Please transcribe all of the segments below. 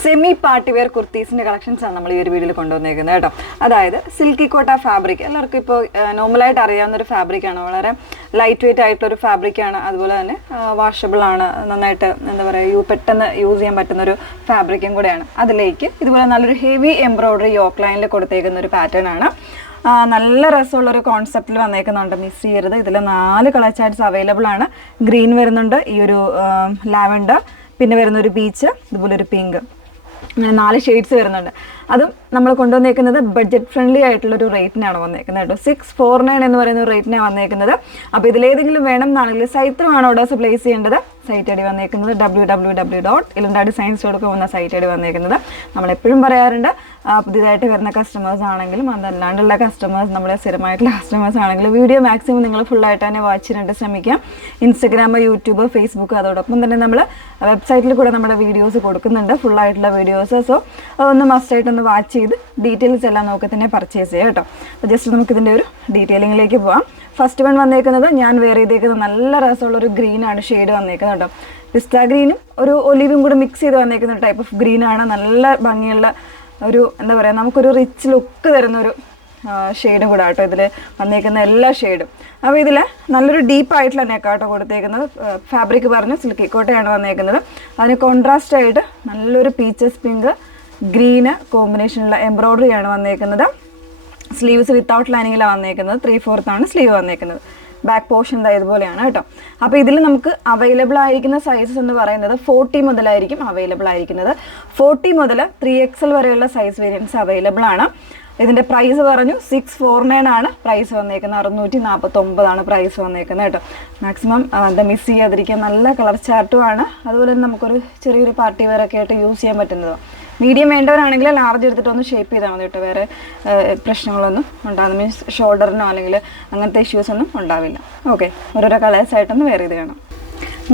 Semi party wear കുർത്തീസിൻ്റെ കളക്ഷൻസാണ് നമ്മൾ ഈ ഒരു വീഡിയോയിൽ കൊണ്ടുവന്നേക്കുന്നത് കേട്ടോ. അതായത് സിൽക്കി കോട്ട ഫാബ്രിക് എല്ലാവർക്കും ഇപ്പോൾ നോർമലായിട്ട് അറിയാവുന്ന ഒരു ഫാബ്രിക്കാണ്. വളരെ ലൈറ്റ് വെയിറ്റ് ആയിട്ടുള്ളൊരു ഫാബ്രിക്കാണ്. അതുപോലെ തന്നെ വാഷബിൾ ആണ്, നന്നായിട്ട് എന്താ പറയുക പെട്ടെന്ന് യൂസ് ചെയ്യാൻ പറ്റുന്ന ഒരു ഫാബ്രിക്കും കൂടെയാണ്. അതിലേക്ക് ഇതുപോലെ നല്ലൊരു ഹെവി എംബ്രോയ്ഡറി യോക്ക് ലൈനിൽ കൊടുത്തേക്കുന്ന ഒരു പാറ്റേൺ ആണ്. നല്ല രസമുള്ളൊരു കോൺസെപ്റ്റിൽ വന്നേക്കുന്നുണ്ട്, മിസ് ചെയ്യരുത്. ഇതിൽ 4 കളർ ചാർട്ട്സ് അവൈലബിൾ ആണ്. ഗ്രീൻ വരുന്നുണ്ട്, ഈ ഒരു ലാവൻഡർ, പിന്നെ വരുന്നൊരു പീച്ച്, ഇതുപോലെ ഒരു പിങ്ക്, അങ്ങനെ 4 ഷെയ്ഡ്സ് വരുന്നുണ്ട്. അതും നമ്മൾ കൊണ്ടുവന്നേക്കുന്നത് ബഡ്ജറ്റ് ഫ്രണ്ട്ലി ആയിട്ടുള്ളൊരു റേറ്റിനാണ് വന്നേക്കുന്നത് കേട്ടോ. 649 എന്ന് പറയുന്ന ഒരു റേറ്റിനാണ് വന്നേക്കുന്നത്. അപ്പോൾ ഇതിലേതെങ്കിലും വേണം എന്നാണെങ്കിൽ സൈറ്റിലാണ് ഓർഡേഴ്സ് പ്ലേസ് ചെയ്യേണ്ടത്. സൈറ്റ് ഐ ഡി വന്നേക്കുന്നത് www.ilandadesigns.com എന്ന സൈറ്റ് ഐ ഡി വന്നേക്കുന്നത്. നമ്മളെപ്പോഴും പറയാറുണ്ട്, പുതിയതായിട്ട് വരുന്ന കസ്റ്റമേഴ്സ് ആണെങ്കിലും അതല്ലാണ്ടുള്ള കസ്റ്റമേഴ്സ്, നമ്മുടെ സ്ഥിരമായിട്ടുള്ള കസ്റ്റമേഴ്സ് ആണെങ്കിലും വീഡിയോ മാക്സിമം നിങ്ങൾ ഫുള്ളായിട്ട് തന്നെ വാച്ച് ചെയ്യാനായിട്ട് ശ്രമിക്കാം. ഇൻസ്റ്റഗ്രാം, യൂട്യൂബ്, ഫേസ്ബുക്ക്, അതോടൊപ്പം തന്നെ നമ്മൾ വെബ്സൈറ്റിൽ കൂടെ നമ്മുടെ വീഡിയോസ് കൊടുക്കുന്നുണ്ട്, ഫുള്ളായിട്ടുള്ള വീഡിയോസ്. സോ അതൊന്ന് മസ്റ്റായിട്ടൊന്ന് വാച്ച് ചെയ്ത് ഡീറ്റെയിൽസ് എല്ലാം നോക്കി തന്നെ പർച്ചേസ് ചെയ്യാം കേട്ടോ. അപ്പോൾ ജസ്റ്റ് നമുക്കിതിൻ്റെ ഒരു ഡീറ്റെയിലിങ്ങിലേക്ക് പോവാം. ഫസ്റ്റ് വൺ വന്നേക്കുന്നത് ഞാൻ വെയർ ചെയ്തേക്കുന്നത് നല്ല രസമുള്ളൊരു ഗ്രീനാണ് ഷെയ്ഡ് വന്നേക്കുന്നത് കേട്ടോ. പിസ്ത ഗ്രീനും ഒരു ഒലിവും കൂടെ മിക്സ് ചെയ്ത് വന്നേക്കുന്ന ടൈപ്പ് ഓഫ് ഗ്രീനാണ്. നല്ല ഭംഗിയുള്ള ഒരു എന്താ പറയുക, നമുക്കൊരു റിച്ച് ലുക്ക് തരുന്നൊരു ഷെയ്ഡും കൂടെ കേട്ടോ ഇതിൽ വന്നേക്കുന്ന എല്ലാ ഷെയ്ഡും. അപ്പോൾ ഇതിൽ നല്ലൊരു ഡീപ്പായിട്ടുള്ള നെക്കാട്ടോ കൊടുത്തേക്കുന്നത്. ഫാബ്രിക് പറഞ്ഞു സിൽക്കി കോട്ടയാണ് വന്നേക്കുന്നത്. അതിന് കോൺട്രാസ്റ്റ് ആയിട്ട് നല്ലൊരു പീച്ചസ് പിങ്ക് ഗ്രീന് കോമ്പിനേഷനുള്ള എംബ്രോയ്ഡറിയാണ് വന്നേക്കുന്നത്. സ്ലീവ്സ് വിത്തൗട്ട് ലൈനിങ്ങിലാണ് വന്നേക്കുന്നത്. 3/4 സ്ലീവ് വന്നേക്കുന്നത്. ബാക്ക് പോർഷൻ ഇതുപോലെയാണ് കേട്ടോ. അപ്പോൾ ഇതിൽ നമുക്ക് അവൈലബിൾ ആയിരിക്കുന്ന സൈസസ് എന്ന് പറയുന്നത് 40 മുതലായിരിക്കും അവൈലബിൾ ആയിരിക്കുന്നത്. 40 മുതൽ 3XL വരെയുള്ള സൈസ് വേരിയൻസ് അവൈലബിൾ ആണ്. ഇതിൻ്റെ പ്രൈസ് പറഞ്ഞു 649 ആണ് പ്രൈസ് വന്നേക്കുന്നത്. 649 പ്രൈസ് വന്നേക്കുന്നത് കേട്ടോ. മാക്സിമം എന്താ മിസ് ചെയ്യാതിരിക്കുക. നല്ല കളർ ചാർട്ടും ആണ്. അതുപോലെ തന്നെ നമുക്കൊരു ചെറിയൊരു പാർട്ടി വെയർ ഒക്കെ ആയിട്ട് യൂസ് ചെയ്യാൻ പറ്റുന്നതോ. മീഡിയം വേണ്ടവരാണെങ്കിൽ ലാർജ് എടുത്തിട്ടൊന്ന് ഷേപ്പ് ചെയ്താൽ മതി കേട്ടോ. വേറെ പ്രശ്നങ്ങളൊന്നും ഉണ്ടാകുന്ന മീൻസ് ഷോൾഡറിനോ അല്ലെങ്കിൽ അങ്ങനത്തെ ഇഷ്യൂസൊന്നും ഉണ്ടാവില്ല. ഓക്കെ, ഓരോരോ കളേഴ്സായിട്ടൊന്ന് വെയർ ചെയ്ത് കാണാം.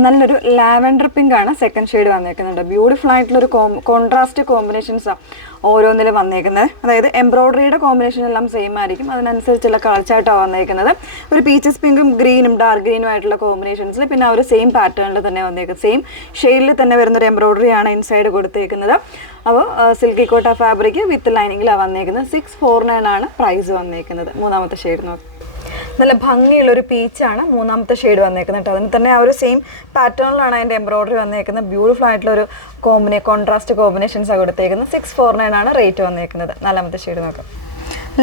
നല്ലൊരു ലാവൻഡർ പിങ്ക് ആണ് സെക്കൻഡ് ഷെയ്ഡ് വന്നേക്കുന്നുണ്ട്. ബ്യൂട്ടിഫുൾ ആയിട്ടുള്ളൊരു കോൺട്രാസ്റ്റ് കോമ്പിനേഷൻസാണ് ഓരോന്നിലും വന്നേക്കുന്നത്. അതായത് എംബ്രോയ്ഡറിയുടെ കോമ്പിനേഷൻ എല്ലാം സെയിം ആയിരിക്കും, അതിനനുസരിച്ചുള്ള കളർ ചാർട്ടാണ് വന്നേക്കുന്നത്. ഒരു പീച്ചസ് പിങ്കും ഗ്രീനും ഡാർക്ക് ഗ്രീനും ആയിട്ടുള്ള കോമ്പിനേഷൻസിൽ പിന്നെ ആ ഒരു സെയിം പാറ്റേണിൽ തന്നെ വന്നേക്കുന്നത്. സെയിം ഷെയ്ഡിൽ തന്നെ വരുന്നൊരു എംബ്രോയ്ഡറിയാണ് ഇൻസൈഡ് കൊടുത്തേക്കുന്നത്. അപ്പോൾ സിൽക്കി കോട്ട ഫാബ്രിക് വിത്ത് ലൈനിങ്ങിലാണ് വന്നേക്കുന്നത്. 649 ആണ് പ്രൈസ് വന്നേക്കുന്നത്. മൂന്നാമത്തെ ഷെയ്ഡ് നോക്കാം. നല്ല ഭംഗിയുള്ളൊരു പീച്ചാണ് മൂന്നാമത്തെ ഷെയ്ഡ് വന്നേക്കുന്നത് കേട്ടോ. അതിന് തന്നെ ആ ഒരു സെയിം പാറ്റേണിലാണ് അതിൻ്റെ എംബ്രോയ്ഡറി വന്നേക്കുന്നത്. ബ്യൂട്ടിഫുൾ ആയിട്ടുള്ളൊരു കോൺട്രാസ്റ്റ് കോമ്പിനേഷൻസാണ് കൊടുത്തേക്കുന്നത്. 649 ആണ് റേറ്റ് വന്നേക്കുന്നത്. നാലാമത്തെ ഷെയ്ഡ് നോക്കാം.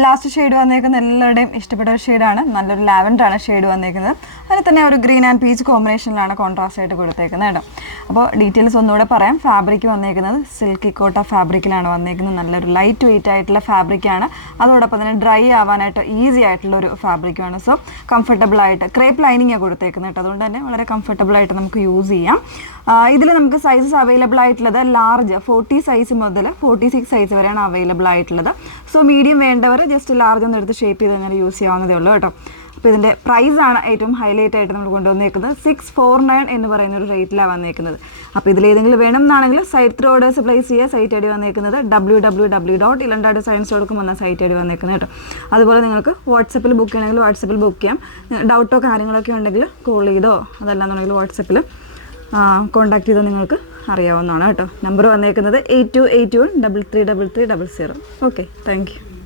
ലാസ്റ്റ് ഷെയ്ഡ് വന്നേക്കുന്ന എല്ലാവരുടെയും ഇഷ്ടപ്പെട്ട ഒരു ഷെയ്ഡാണ്. നല്ലൊരു ലാവൻഡറാണ് ഷെയ്ഡ് വന്നേക്കുന്നത്. അതിന് തന്നെ ഒരു ഗ്രീൻ ആൻഡ് പീച്ച് കോമ്പിനേഷനിലാണ് കോൺട്രാസ്റ്റ് ആയിട്ട് കൊടുത്തേക്കുന്നത് കേട്ടോ. അപ്പോൾ ഡീറ്റെയിൽസ് ഒന്നുകൂടെ പറയാം. ഫാബ്രിക് വന്നേക്കുന്നത് സിൽക്കി കോട്ട ഫാബ്രിക്കിലാണ് വന്നേക്കുന്നത്. നല്ലൊരു ലൈറ്റ് വെയിറ്റ് ആയിട്ടുള്ള ഫാബ്രിക്കാണ്. അതോടൊപ്പം തന്നെ ഡ്രൈ ആവാനായിട്ട് ഈസി ആയിട്ടുള്ളൊരു ഫാബ്രിക്കാണ്. സോ കംഫർട്ടബിൾ ആയിട്ട് ക്രേപ്പ് ലൈനിങ്ങാണ് കൊടുത്തേക്കുന്നത് കേട്ടോ. അതുകൊണ്ട് തന്നെ വളരെ കംഫർട്ടബിൾ ആയിട്ട് നമുക്ക് യൂസ് ചെയ്യാം. ഇതിൽ നമുക്ക് സൈസസ് അവൈലബിൾ ആയിട്ടുള്ളത് ലാർജ് 40 സൈസ് മുതൽ 46 സൈസ് വരെയാണ് അവൈലബിൾ ആയിട്ടുള്ളത്. സോ മീഡിയം വേണ്ടവർ ജസ്റ്റ് ലാർജ് ഒന്ന് എടുത്ത് ഷേപ്പ് ചെയ്ത് അങ്ങനെ യൂസ് ചെയ്യാവുന്നതേ ഉള്ളൂ കേട്ടോ. അപ്പോൾ ഇതിൻ്റെ പ്രൈസാണ് ഏറ്റവും ഹൈലൈറ്റ് ആയിട്ട് നമ്മൾ കൊണ്ടുവന്നേക്കുന്നത്. 649 എന്ന് പറയുന്ന ഒരു റേറ്റിലാണ് വന്നേക്കുന്നത്. അപ്പോൾ ഇതിലേതെങ്കിലും വേണം എന്നാണെങ്കിൽ സൈറ്റ് ത്രൂ ഓർഡേഴ്സ് പ്ലേസ് ചെയ്യുക. സൈറ്റ് ഐ ഡി വന്നേക്കുന്നത് www.ilandadesigns.com എന്ന സൈറ്റ് ഐ ഡി വന്നേക്കുന്നത് കേട്ടോ. അതുപോലെ നിങ്ങൾക്ക് വാട്സപ്പിൽ ബുക്ക് ചെയ്യണമെങ്കിൽ വാട്സപ്പിൽ ബുക്ക് ചെയ്യാം. ഡൗട്ടോ കാര്യങ്ങളൊക്കെ ഉണ്ടെങ്കിൽ കോൾ ചെയ്തോ അതല്ലാന്നുണ്ടെങ്കിൽ വാട്സപ്പിൽ കോൺടാക്ട് ചെയ്താൽ നിങ്ങൾക്ക് അറിയാവുന്നതാണ് കേട്ടോ. നമ്പർ വന്നേക്കുന്നത് 8281333300. Okay, thank you.